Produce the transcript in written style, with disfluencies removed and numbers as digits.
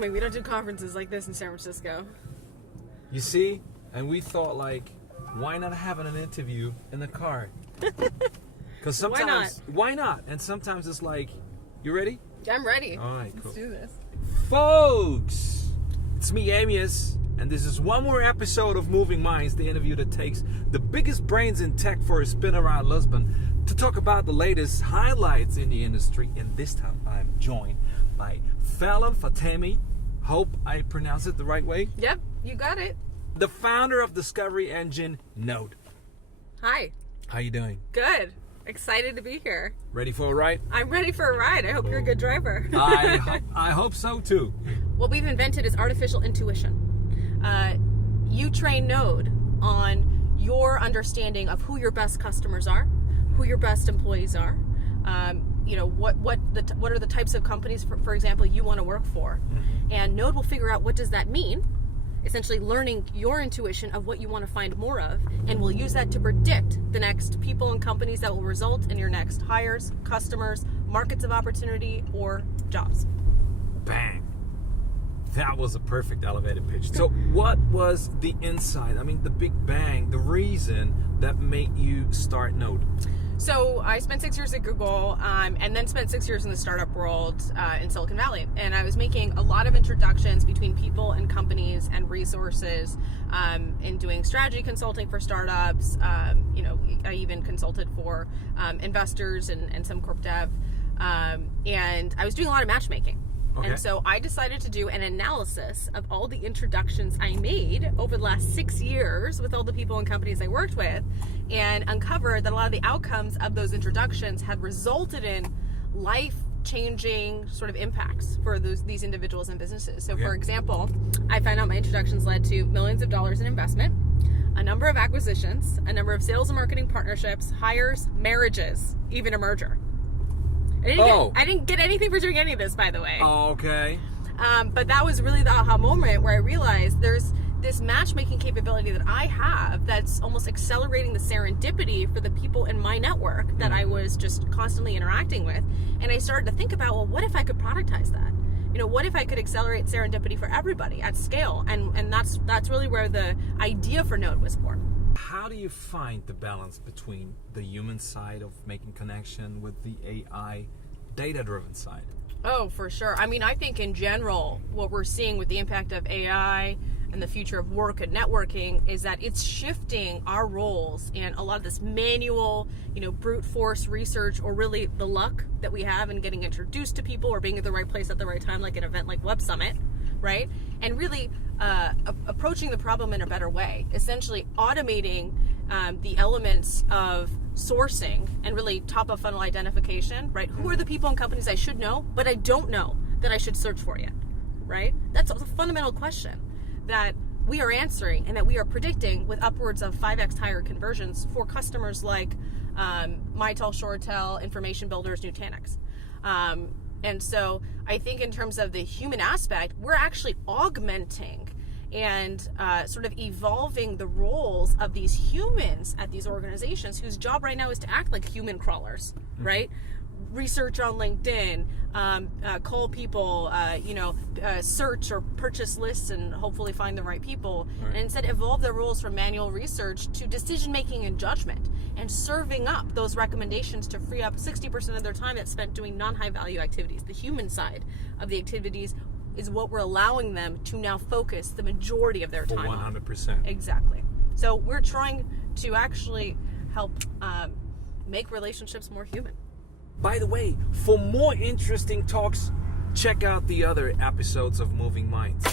Wyoming. We don't do conferences like this in San Francisco. You see? And we thought, like, why not having an interview in the car? Because sometimes... Why not? And sometimes it's like, you ready? I'm ready. All right, cool. Let's do this. Folks, it's me, Amius, and this is one more episode of Moving Minds, the interview that takes the biggest brains in tech for a spin around Lisbon to talk about the latest highlights in the industry. And this time I'm joined by Falon Fatemi. Hope I pronounce it the right way. Yep, you got it. The founder of discovery engine Node. Hi. How you doing? Good. Excited to be here. Ready for a ride? I'm ready for a ride. I hope you're a good driver. I hope so too. What we've invented is artificial intuition. You train Node on your understanding of who your best customers are, who your best employees are. What are the types of companies, for example, you want to work for, and Node will figure out what does that mean. Essentially learning your intuition of what you want to find more of, and we'll use that to predict the next people and companies that will result in your next hires, customers, markets of opportunity, or jobs. Bang. That was a perfect elevator pitch. So what was the insight? I mean, the big bang, the reason that made you start Node? So I spent 6 years at Google and then spent 6 years in the startup world in Silicon Valley. And I was making a lot of introductions between people and companies and resources in doing strategy consulting for startups. I even consulted for investors and some corp dev. And I was doing a lot of matchmaking. Okay. And so I decided to do an analysis of all the introductions I made over the last 6 years with all the people and companies I worked with, and uncovered that a lot of the outcomes of those introductions had resulted in life-changing sort of impacts for these individuals and businesses. So, for example, I found out my introductions led to millions of dollars in investment, a number of acquisitions, a number of sales and marketing partnerships, hires, marriages, even a merger. I didn't get anything for doing any of this, by the way. Oh, okay. But that was really the aha moment where I realized there's this matchmaking capability that I have that's almost accelerating the serendipity for the people in my network that I was just constantly interacting with. And I started to think about, well, what if I could productize that? What if I could accelerate serendipity for everybody at scale? And that's really where the idea for Node was born. How do you find the balance between the human side of making connection with the AI data-driven side? Oh, for sure. I mean, I think in general, what we're seeing with the impact of AI and the future of work and networking is that it's shifting our roles, and a lot of this manual, brute force research, or really the luck that we have in getting introduced to people or being at the right place at the right time, like an event like Web Summit, right? And really approaching the problem in a better way, essentially automating the elements of sourcing and really top of funnel identification, right? Who are the people and companies I should know, but I don't know that I should search for yet, right? That's a fundamental question that we are answering and that we are predicting with upwards of 5x higher conversions for customers like Mitel, ShoreTel, Information Builders, Nutanix. And so I think in terms of the human aspect, we're actually augmenting and sort of evolving the roles of these humans at these organizations whose job right now is to act like human crawlers, right? Research on LinkedIn, call people, search or purchase lists and hopefully find the right people. Right. And instead evolve their roles from manual research to decision-making and judgment, and serving up those recommendations to free up 60% of their time that's spent doing non-high value activities. The human side of the activities is what we're allowing them to now focus the majority of their time on. 100%. Exactly. So we're trying to actually help make relationships more human. By the way, for more interesting talks, check out the other episodes of Moving Minds.